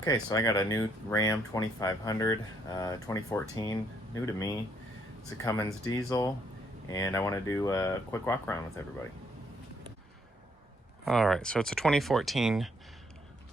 Okay, so I got a new Ram 2500, 2014, new to me. It's a Cummins diesel, and I want to do a quick walk around with everybody. All right, so it's a 2014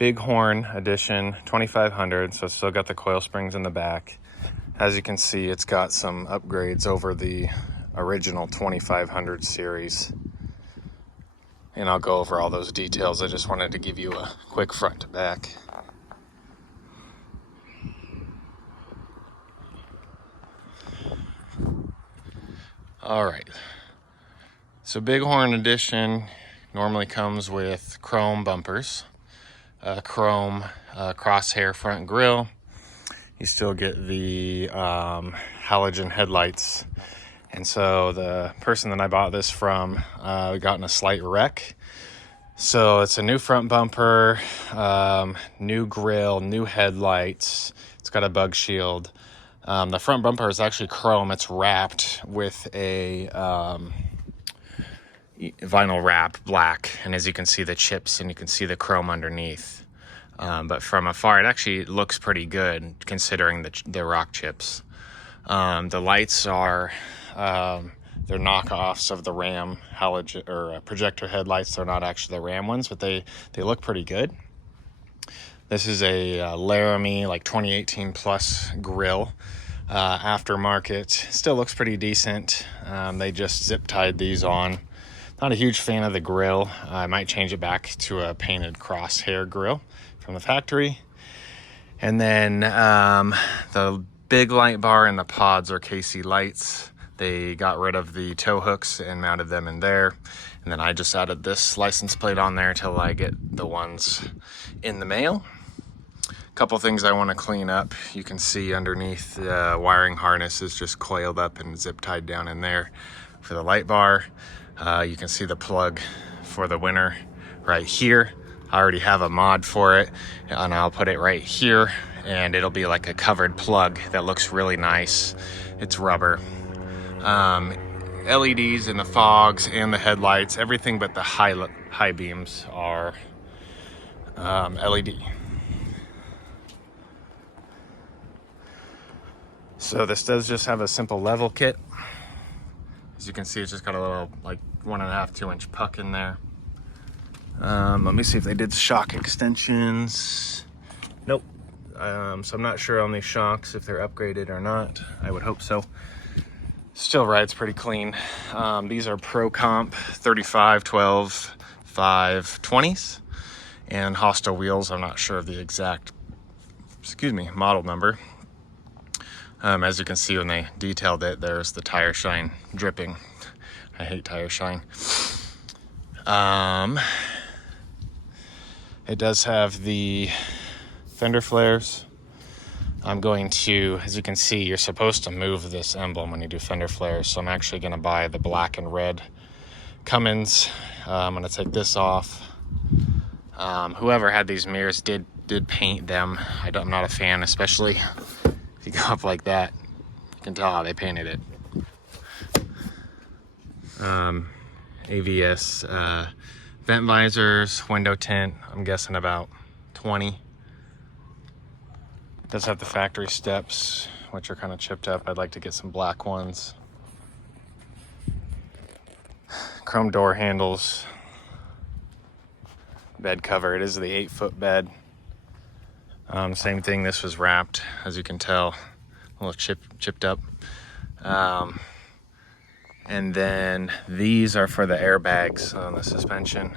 Bighorn edition 2500, so it's still got the coil springs in the back. As you can see, it's got some upgrades over the original 2500 series, and I'll go over all those details. I just wanted to give you a quick front to back. All right, so Bighorn edition normally comes with chrome bumpers, chrome crosshair front grille. You still get the halogen headlights. And so the person that I bought this from got in a slight wreck. So it's a new front bumper, new grille, new headlights. It's got a bug shield. The front bumper is actually chrome. It's wrapped with a vinyl wrap, black. And as you can see the chips and you can see the chrome underneath. But from afar, it actually looks pretty good considering the rock chips. The lights are, they're knockoffs of the Ram halogen or projector headlights. They're not actually the Ram ones, but they look pretty good. This is a Laramie, like 2018 plus grill, aftermarket. Still looks pretty decent. They just zip tied these on. Not a huge fan of the grill. I might change it back to a painted crosshair grill from the factory. And then the big light bar and the pods are KC lights. They got rid of the tow hooks and mounted them in there. And then I just added this license plate on there till I get the ones in the mail. A couple things I want to clean up. You can see underneath the wiring harness is just coiled up and zip tied down in there for the light bar. You can see the plug for the winner right here. I already have a mod for it, and I'll put it right here, and it'll be like a covered plug that looks really nice. It's rubber. LEDs in the fogs and the headlights, everything but the high beams are LED. So this does just have a simple level kit. As you can see, it's just got a little like 1.5 to 2 inch puck in there. Let me see if they did shock extensions. Nope. So I'm not sure on these shocks if they're upgraded or not. I would hope so. Still rides pretty clean. These are Pro Comp 35, 12, 5, 20s. And Hosta wheels. I'm not sure of the exact, model number. As you can see when they detailed it, there's the tire shine dripping. I hate tire shine. It does have the fender flares. I'm going to, as you can see, you're supposed to move this emblem when you do fender flares. So I'm actually going to buy the black and red Cummins. I'm going to take this off. Whoever had these mirrors did paint them. I'm not a fan, especially if you go up like that. You can tell how they painted it. AVS vent visors, window tint, I'm guessing about 20. It does have the factory steps, which are kind of chipped up. I'd like to get some black ones. Chrome door handles. Bed cover, it is the 8-foot bed. Same thing, this was wrapped, as you can tell, a little chipped up. And then these are for the airbags on the suspension.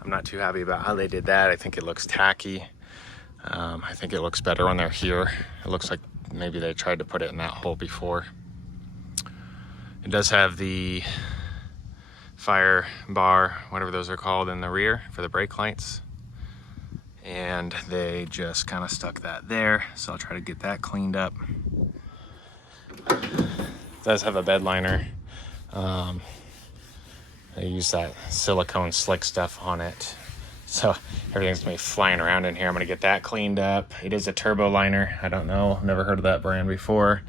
I'm not too happy about how they did that. I think it looks tacky. I think it looks better when they're here. It looks like maybe they tried to put it in that hole before. It does have the fire bar, whatever those are called, in the rear for the brake lights. And they just kind of stuck that there. So I'll try to get that cleaned up. It does have a bed liner. They use that silicone slick stuff on it, so everything's gonna be flying around in here. I'm gonna get that cleaned up. It is a turbo liner. I don't know, never heard of that brand before.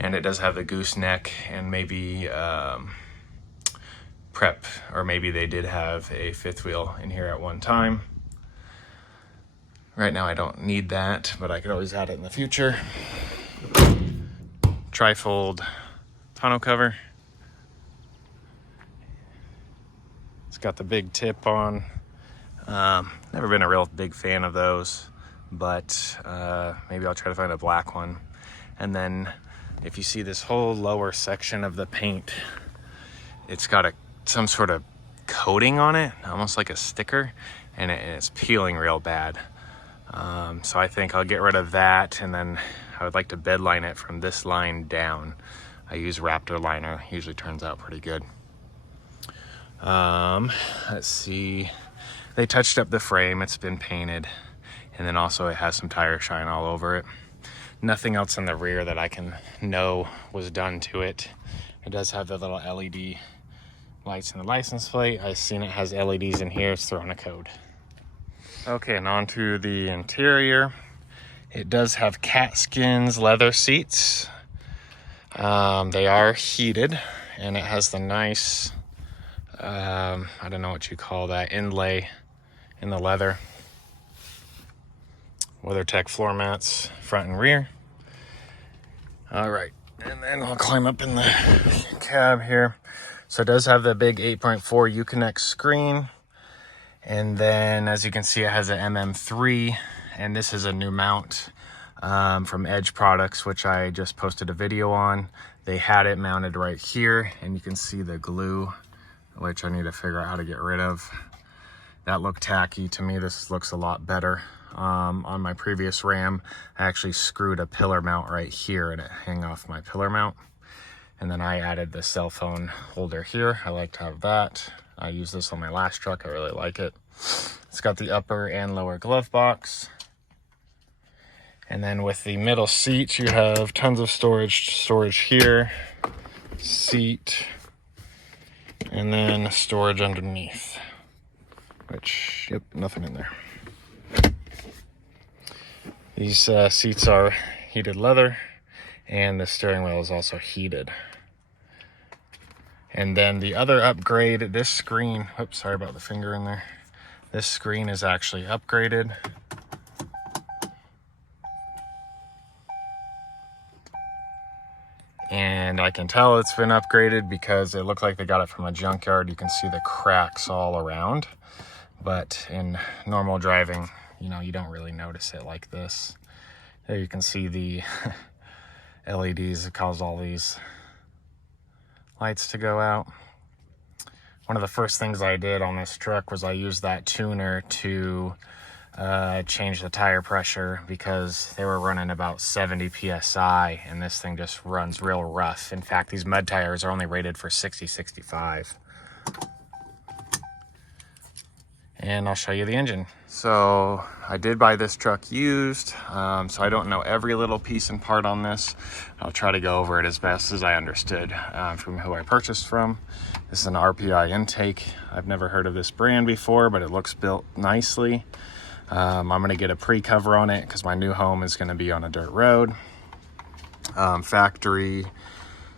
And it does have the gooseneck and maybe prep, or maybe they did have a fifth wheel in here at one time. Right now I don't need that, but I could always add it in the future. Trifold tonneau cover. It's got the big tip on. Never been a real big fan of those, but maybe I'll try to find a black one. And then if you see this whole lower section of the paint, it's got some sort of coating on it, almost like a sticker, and it's peeling real bad. So I think I'll get rid of that, and then I would like to bed line it from this line down. I use Raptor liner, usually turns out pretty good. Let's see, they touched up the frame, it's been painted, and then also it has some tire shine all over it. Nothing else in the rear that I can know was done to it. It does have the little LED lights in the license plate. I've seen it has LEDs in here, it's throwing a code. Okay, and on to the interior. It does have cat skins leather seats. They are heated, and it has the nice, I don't know what you call that, inlay in the leather. WeatherTech floor mats, front and rear. All right, and then I'll climb up in the cab here. So it does have the big 8.4 Uconnect screen. And then, as you can see, it has an MM3, and this is a new mount from Edge Products, which I just posted a video on. They had it mounted right here, and you can see the glue, which I need to figure out how to get rid of. That looked tacky. To me, this looks a lot better. On my previous Ram, I actually screwed a pillar mount right here, and it hung off my pillar mount. And then I added the cell phone holder here. I like to have that. I used this on my last truck. I really like it. It's got the upper and lower glove box. And then with the middle seat, you have tons of storage here, seat, and then storage underneath, which, yep, nothing in there. These seats are heated leather, and the steering wheel is also heated. And then the other upgrade, this screen, oops, sorry about the finger in there. This screen is actually upgraded. And I can tell it's been upgraded because it looked like they got it from a junkyard. You can see the cracks all around. But in normal driving, you know, you don't really notice it like this. There you can see the LEDs that cause all these lights to go out. One of the first things I did on this truck was I used that tuner to change the tire pressure because they were running about 70 PSI, and this thing just runs real rough. In fact, these mud tires are only rated for 60, 65. And I'll show you the engine. So I did buy this truck used, so I don't know every little piece and part on this. I'll try to go over it as best as I understood from who I purchased from. This is an RPI intake. I've never heard of this brand before, but it looks built nicely. I'm gonna get a pre-cover on it because my new home is gonna be on a dirt road. Factory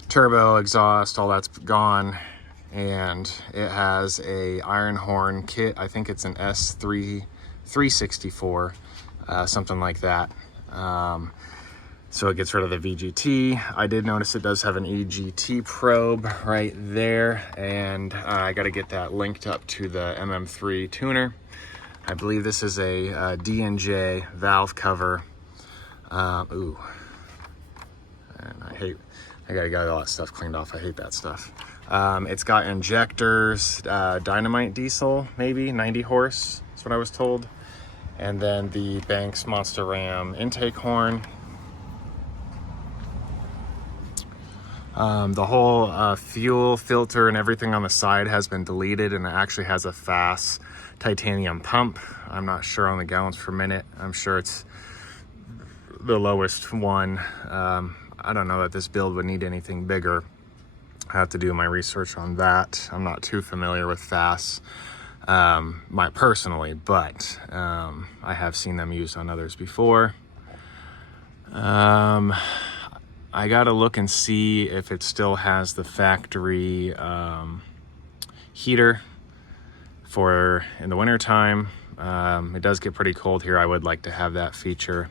turbo exhaust, all that's gone. And it has a iron horn kit. I think it's an S364, something like that. So it gets rid of the VGT. I did notice it does have an EGT probe right there, and I got to get that linked up to the MM3 tuner. I believe this is a D&J valve cover. Ooh, and I gotta get all that stuff cleaned off. I hate that stuff. It's got injectors, dynamite diesel, maybe 90 horse, that's what I was told. And then the Banks Monster Ram intake horn. The whole fuel filter and everything on the side has been deleted, and it actually has a fast titanium pump. I'm not sure on the gallons per minute. I'm sure it's the lowest one. I don't know that this build would need anything bigger. I have to do my research on that. I'm not too familiar with FASS personally, but I have seen them used on others before. I gotta look and see if it still has the factory heater for in the winter time. It does get pretty cold here. I would like to have that feature.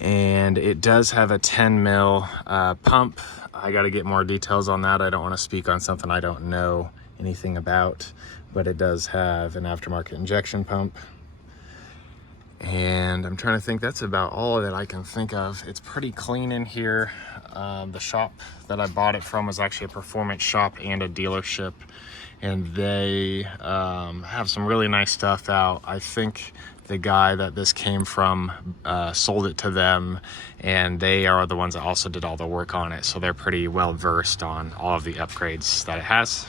And it does have a 10 mil pump. I got to get more details on that. I don't want to speak on something I don't know anything about, but it does have an aftermarket injection pump. And I'm trying to think, that's about all that I can think of. It's pretty clean in here. The shop that I bought it from was actually a performance shop and a dealership, and they have some really nice stuff out. I think the guy that this came from sold it to them, and they are the ones that also did all the work on it, so they're pretty well versed on all of the upgrades that it has.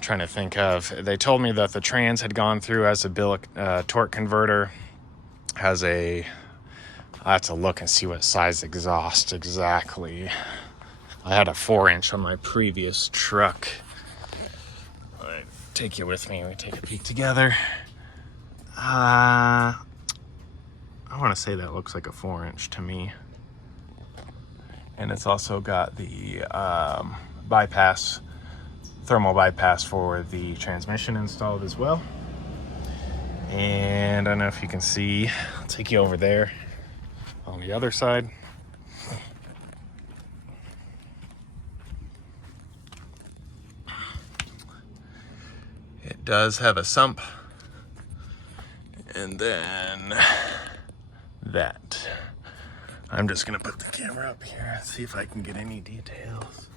Trying to think of, they told me that the trans had gone through as a bill torque converter. Has a, I have to look and see what size exhaust exactly. I had a 4-inch on my previous truck. I'll take you with me. We take a peek together. I want to say that looks like a 4-inch to me. And it's also got the bypass, thermal bypass for the transmission installed as well. And I don't know if you can see, I'll take you over there on the other side. It does have a sump, and then that. I'm just gonna put the camera up here and see if I can get any details.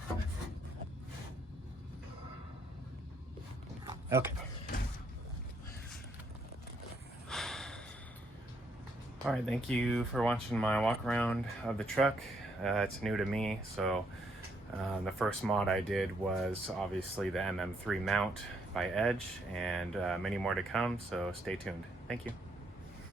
Okay. All right, thank you for watching my walk around of the truck. It's new to me, so the first mod I did was obviously the MM3 mount by Edge, and many more to come, so stay tuned. Thank you.